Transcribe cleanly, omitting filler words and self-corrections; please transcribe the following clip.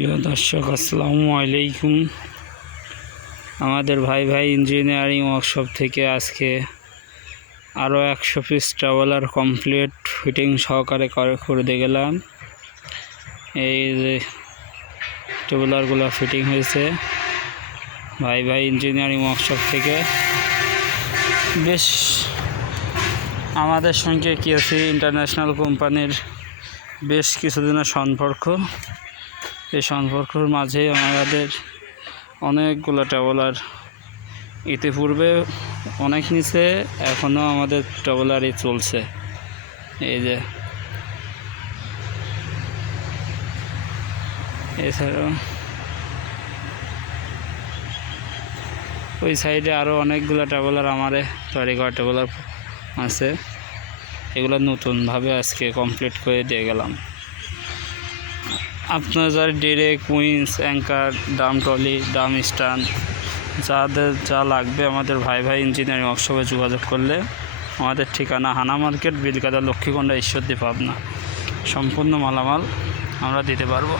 প্রিয় দর্শক, আসসালামু আলাইকুম। আমাদের ভাই ভাই ইঞ্জিনিয়ারিং ওয়ার্কশপ থেকে আজকে আরও 100 পিস ট্রাভেলার কমপ্লিট ফিটিং সহকারে করে দিয়ে গেলাম। এই যে ট্রাভেলারগুলো ফিটিং হয়েছে ভাই ভাই ইঞ্জিনিয়ারিং ওয়ার্কশপ থেকে। বেশ আমাদের সঙ্গে কেসি ইন্টারন্যাশনাল কোম্পানির বেশ কিছুদিনের সম্পর্ক। এই সম্পর্কের মাঝে আমাদের অনেকগুলো ট্রাভেলার ইতিপূর্বে অনেক নিচে, এখনও আমাদের ট্রাভেলারই চলছে। এই যে এছাড়াও ওই সাইডে আরও অনেকগুলো ট্রাভেলার আমারে তৈরি করা ট্রাভেলার আছে। এগুলো নতুনভাবে আজকে কমপ্লিট করে দিয়ে গেলাম। আপনার যারা direct wins, anchor, Dam trolley, Dam stand যাদের যা লাগবে আমাদের ভাই ভাই ইঞ্জিনিয়ারিং ওয়ার্কশপে যোগাযোগ করলে আমাদের ঠিকানা হানা মার্কেট, বিলকাদা, লক্ষ্মীকন্ডা, ঈশ্বরদী, পাবনা। সম্পূর্ণ মালামাল আমরা দিতে পারবো।